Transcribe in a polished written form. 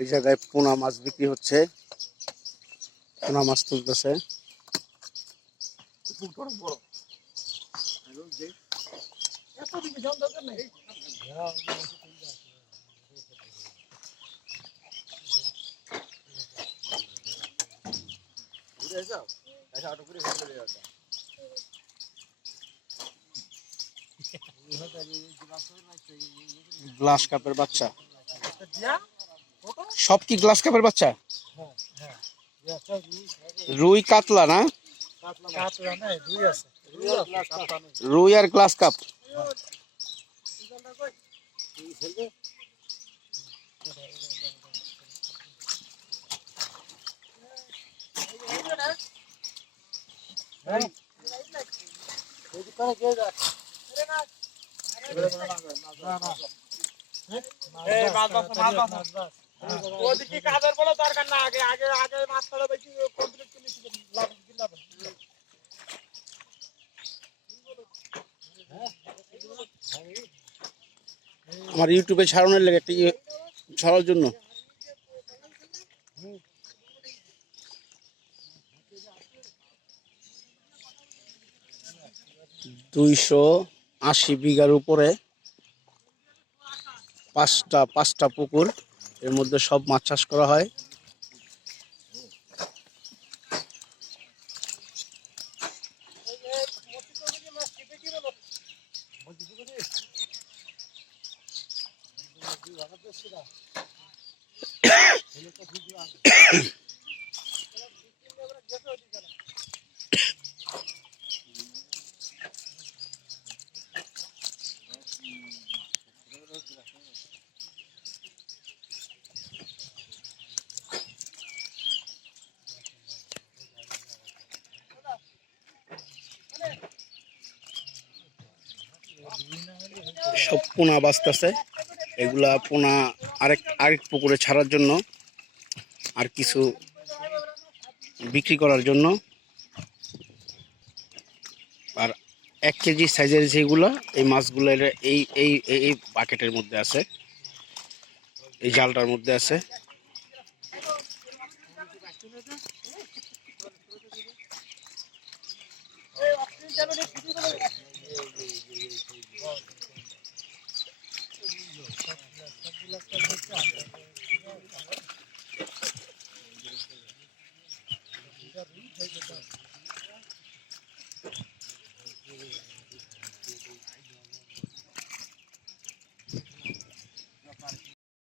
এই জায়গায় পোনা মাছ বিক্রি হচ্ছে, পোনা মাছ তুলতেছে। গ্লাস কাপের বাচ্চা, সব কি গ্লাস কাপের বাচ্চা? রুই কাতলা না? রুই আর গ্লাস কাপ। আমার ইউটিউবে ছাড়ানোর লেগে একটা ছাড়ার জন্য। $280 বিঘার উপরে পাঁচটা পুকুর, এর মধ্যে সব মাছ চাষ করা হয়। সব পোনা বাঁচতেছে, এগুলা পোনা আরেক পুকুরে ছাড়ার জন্য, আর কিছু বিক্রি করার জন্য। আর 1 কেজি সাইজের যেগুলো এই মাছগুলো এই এই এই বাকেটের মধ্যে আছে, এই জালটার মধ্যে আছে।